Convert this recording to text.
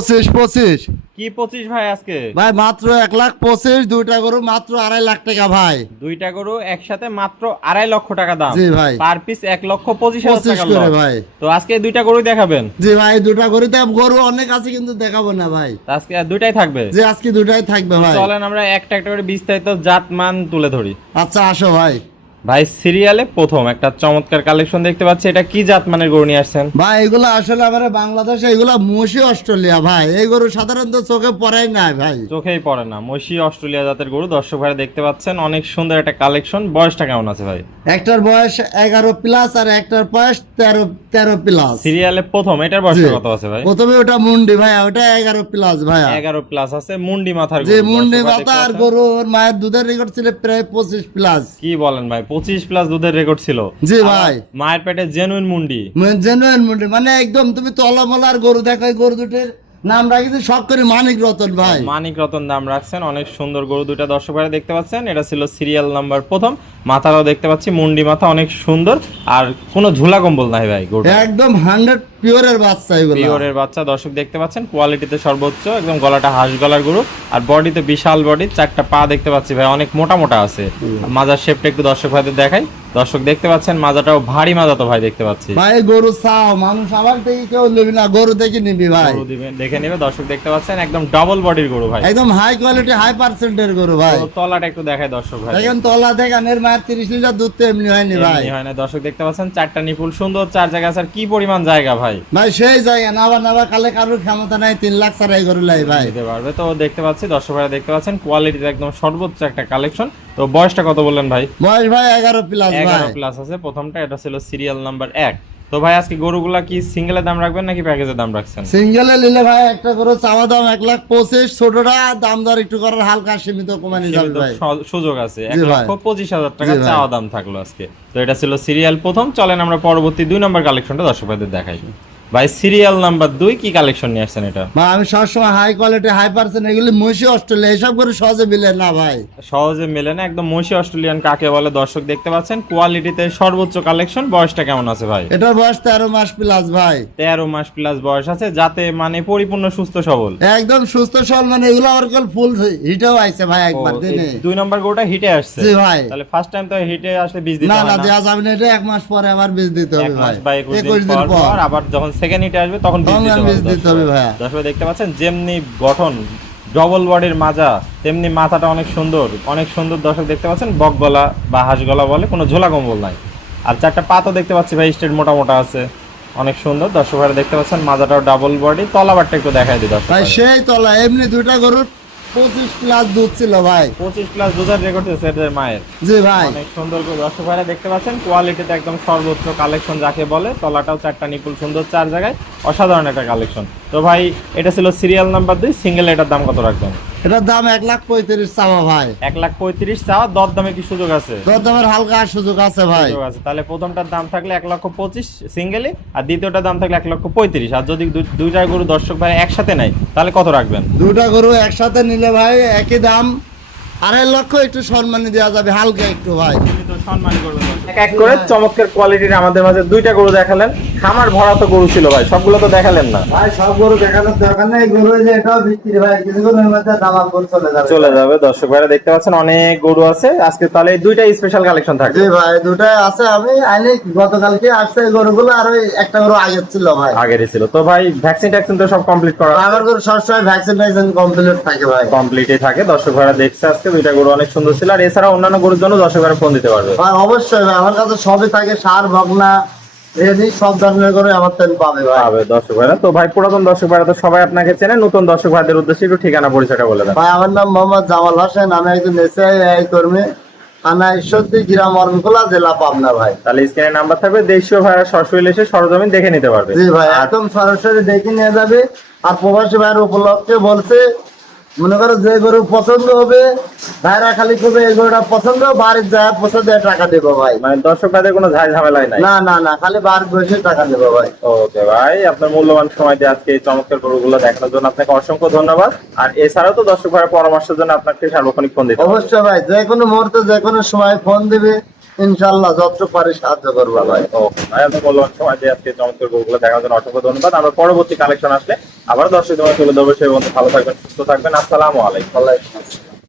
25 কি 25 ভাই আজকে? ভাই মাত্র 1,25,000 দুইটা গরু মাত্র 2.5 লাখ টাকা ভাই। দুইটা গরু একসাথে মাত্র 2.5 লক্ষ টাকা দাম। জি ভাই। পার পিস 1,25,000 টাকা করে লট। ভাই। তো আজকে এই দুইটা গরুই দেখাবেন? জি ভাই দুইটা গরুতে গরু অনেক আছে কিন্তু দেখাবো না ভাই। তো আজকে দুইটাই থাকবে? জি আজকে দুইটাই থাকবে ভাই। চলেন আমরা একটা একটা করে বিস্তারিত জাত মান তুলে ধরি। আচ্ছা আসো ভাই। ভাই সিরিয়ালে প্রথম একটা চমৎকার কালেকশন দেখতে পাচ্ছি, এটা কি জাত মানের গরু নিয়ে আসছেন? ভাই এগুলো আসলে আমাদের বাংলাদেশে এগুলো মসি অস্ট্রেলিয়া ভাই, এই গরু সাধারণত চোখে পড়াই না ভাই। চোখেই পড়ে না, মসি অস্ট্রেলিয়া জাতের গরু। দর্শক ভাই দেখতে পাচ্ছেন অনেক সুন্দর একটা কালেকশন। বয়সটা কেমন আছে ভাই? একটার বয়স 11 প্লাস আর একটার বয়স 13 প্লাস। সিরিয়ালে প্রথম, এটার বয়স কত আছে ভাই? প্রথমে ওটা মুন্ডি ভাই, ওটা 11 প্লাস ভাই। 11 প্লাস আছে, মুন্ডি মাথার গরু। যে মুন্ডি মাথা আর গরু ওর মায়ের দুধের রেকর্ড ছিল প্রায় 25 প্লাস। কি বলেন ভাই, 25 প্লাস দুধের রেকর্ড ছিল? জি ভাই। মায়ের পেটে জেনুইন মুন্ডি। জেনুইন মুন্ডি মানে একদম তুমি তলামলার গরু দেখো, এই গরু দুটির নাম রাখেছি সব করে মানিক রতন ভাই। মানিক রতন নাম রাখছেন, অনেক সুন্দর গরু দুইটা। দর্শক ভাই দেখতে পাচ্ছেন এটা ছিল সিরিয়াল নাম্বার প্রথম। মাথাটাও দেখতে পাচ্ছি মুন্ডি মাথা, অনেক সুন্দর। আর কোনো ঝুলা কম্বল নাই ভাই গরু, একদম 100 পিওরের বাচ্চা এগুলো। পিওরের বাচ্চা। দর্শক দেখতে পাচ্ছেন কোয়ালিটিতে সর্বোচ্চ, একদম গলাটা হাঁস গলার গরু। আর বডিতে বিশাল বডি, চারটা পা দেখতে পাচ্ছি ভাই অনেক মোটা মোটা আছে। মাজার শেপটা একটু দর্শক ভাইদের দেখাই। দর্শক দেখতে পাচ্ছেন মাজাটাও ভারী মাজা তো ভাই দেখতে পাচ্ছি। ভাই গরু চাও মানুষ আবার থেকে কেউ নেবি না, গরু দেখে নিবি ভাই। গরু দিবেন দেখে নেবে। দর্শক দেখতে পাচ্ছেন একদম ডাবল বডির গরু ভাই, একদম হাই কোয়ালিটি হাই পার্সেন্টের গরু ভাই। তলাটা একটু দেখায় দর্শক ভাই। দেখেন তলা দেখেন, এর মায়ের 30 লিটার দুধ তো এমনি হয়নি ভাই। হয় না। দর্শক দেখতে পাচ্ছেন চারটা নিপুল সুন্দর, চার জায়গা আছে। আর কি পরিমাণ জায়গা ভাই, ভাই সেই জায়গা নাবা কালে কারোর ক্ষমতা নাই 3 লাখ ছাড়া এই গরু লাই ভাই দিতে পারবে। তো দেখতে পাচ্ছি দর্শক ভাই দেখতে পাচ্ছেন কোয়ালিটিতে একদম সর্বোচ্চ একটা কালেকশন। তো বয়সটা কত বললেন ভাই? বয়স ভাই 11 প্লাস ভাই। 11 প্লাস আছে প্রথমটা, এটা ছিল সিরিয়াল নাম্বার 1। তো ভাই আজকে গরুগুলা কি সিঙ্গেলের দাম রাখবেন নাকি প্যাকেজের দাম রাখছেন? সিঙ্গেলে নিলে ভাই একটা গরু চাওয়া দাম 1,25,000, ছোটটা দাম দর একটু করার হালকা সীমিত কমানো যাবে ভাই। সুযোগ আছে। 1,25,000 টাকা চাওয়া দাম থাকলো আজকে। তো এটা ছিল সিরিয়াল প্রথম। চলেন আমরা পরবর্তী 2 নম্বর কালেকশনটা দর্শক ভাইদের দেখাই। ভাই সিরিয়াল নাম্বার 2 কি কালেকশন নিয়ে আসছেন এটা? ভাই আমি সবসময় হাই কোয়ালিটি হাই পার্সেন্ট এগুলি মসি অস্ট্রেলিয়া, এসব করে সহজে মিলে না ভাই। সহজে মেলে না, একদম মসি অস্ট্রেলিয়ান কাকে বলে দর্শক দেখতে পাচ্ছেন কোয়ালিটিতে সর্বোচ্চ কালেকশন। বয়সটা কেমন আছে ভাই? এটার বয়স 13 মাস প্লাস ভাই। 13 মাস প্লাস বয়স আছে, যাতে মানে পরিপূর্ণ সুস্থ সবল, একদম সুস্থ সবল। মানে এগুলো ওরকল ফুল হিটেও আইছে ভাই একবার দিনে। 2 নম্বর গরুটা হিটে আসছে? জি ভাই। তাহলে ফার্স্ট টাইম তো হিটে আসলে বীজ দিতে না হয় না না? দেওয়া যাবে না, এটা 1 মাস পরে আবার বীজ দিতে হবে 1 ভাই। মাস বা 21 দিন পর আবার যখন সেকেন্ড হিটে আসবে তখন বীজ দিতে হবে ভাই। দর্শক দেখতে পাচ্ছেন যেমনি গঠন ডবল বডির মাজা, তেমনি মাথাটা অনেক সুন্দর, অনেক সুন্দর। দর্শক দেখতে পাচ্ছেন বক গলা বা হাঁস গলা বলে, কোনো ঝোলা কম্বল নাই। আর চারটা পা তো দেখতে পাচ্ছি ভাই স্ট্রেট মোটা মোটা আছে, অনেক সুন্দর। দর্শক ভাই দেখতে পাচ্ছেন মাজাটাও ডাবল বডি। তলাবারটা একটু দেখাই দিই দর্শক ভাই। সেই তলা এমনি দুইটা গরুর 25 প্লাস দুধ ছিল ভাই। 25 প্লাস দুধের রেকর্ড আছে এদের মায়ের। জি ভাই। অনেক সুন্দর করে দর্শক ভাইরা দেখতে পাচ্ছেন কোয়ালিটিতে একদম সর্বোচ্চ কালেকশন যাকে বলে। তলাটাও চারটা নিপুল সুন্দর, চার জায়গায় অসাধারণ একটা কালেকশন। তো ভাই এটা ছিল সিরিয়াল নাম্বার 2 সিঙ্গেল, এটার দাম কত রাখবেন? এটার দাম 1,35,000 চাওয়া ভাই। 1,35,000 চাওয়া, দর দামে কি সুযোগ আছে? দর দামের হালকা সুযোগ আছে ভাই। সুযোগ আছে। তাহলে প্রথমটার দাম থাকলে 1,25,000 সিঙ্গেলে, আর দ্বিতীয়টার দাম থাকলে 1,35,000। আর যদি দুইটা গরু দর্শক ভাই একসাথে নেয় তাহলে কত রাখবেন? দুটা গরু একসাথে নিলে ভাই একই দাম 2.5 লক্ষ, একটু সম্মানী দেওয়া যাবে হালকা একটু ভাই। এক এক করে চমৎকার কোয়ালিটির আমাদের মাঝে দুইটা গরু দেখালেন। খামার ভরা তো গরু ছিল ভাই, সবগুলো তো দেখালেন না ভাই। সব গরু দেখানোর দরকার নেই, গরু যে এটাও বিক্রি ভাই, কিছুক্ষণের মধ্যে দামাল করে চলে যাবে। দর্শক ভাইরা দেখতে পাচ্ছেন অনেক গরু আছে আজকে, তাহলে এই দুইটা স্পেশাল কালেকশন থাকবে। জি ভাই দুটাই আছে। আমি আইনি গতকালকে আসছে এই গরুগুলো, আর ওই একটা গরু আগের ছিল ভাই। আগেরই ছিল তো ভাই। ভ্যাকসিন ট্যাকসিন তো সব কমপ্লিট করা? আমার গরু সবসময় ভ্যাকসিনেশন কমপ্লিট থাকে ভাই। কমপ্লিটই থাকে। দর্শক ভাইরা দেখছে আজকে দুইটা গরু অনেক সুন্দর ছিল। আর এছাড়া অন্যান্য গরুর জন্য দর্শক ভাইরা ফোন দিতে পারবে ভাই। অবশ্যই ভাই, আমার কাছে সবই থাকে, সার ভগনা রেডি সব ধরনের করে আমার তেল পাবে ভাই। পাবে দর্শক ভাইরা। তো ভাই পুরাতন দর্শক ভাইরা তো সবাই আপনাকে চেনে, নতুন দর্শক ভাইদের উদ্দেশ্যে একটু ঠিকানা পরিচয়টা বলে দেন। ভাই আমার নাম মোহাম্মদ জামাল হোসেন, আমি একজন এসআই কর্মী, থানা ঈশ্বরদী, গ্রাম অরণখোলা, জেলা পাবনা ভাই। তাহলে স্ক্রিনে নাম্বার থাকবে, দেশীয় ভাইরা সরাসরি এসে সরজমিন দেখে নিতে পারবে। জি ভাই একদম সরাসরি দেখে নিয়ে যাবে। আর প্রবাসী ভাইয়ের উপলক্ষে বলছে, মনে করো যে গরু পছন্দ হবে ভাইরা খালি করবে এই গরুটা পছন্দ, বাড়ির যায় পছন্দ টাকা দেবো ভাই। মানে দর্শক ভাইদের কোনো ঝাই ঝামেলাই নাই? না না না, খালি বাড়ির বসে টাকা দেবো ভাই। ওকে ভাই, আপনার মূল্যবান সময় দিয়ে আজকে এই চমৎকার গরুগুলো দেখানোর জন্য আপনাকে অসংখ্য ধন্যবাদ। আর এছাড়াও তো দর্শক ভাইয়ের পরামর্শের জন্য আপনাকে সার্বক্ষণিক ফোন দিতে হবে। অবশ্যই ভাই, যে কোনো মুহূর্তে যে কোনো সময় ফোন দিবে, ইনশাআল্লাহ যতটুকু পারি সাহায্য করবো ভাই। ওকে ভাই, আপনি মূল্যবান সময় দিয়ে আজকে চমৎকার গরুগুলো দেখার জন্য অসংখ্য ধন্যবাদ। আমরা পরবর্তী কালেকশন আসলে আবার দর্শক তোমার তুলে দেবো। সেই বন্ধু ভালো থাকবেন, সুস্থ থাকবেন। আসসালামু আলাইকুম। ওয়ালাইকুম আসসালাম।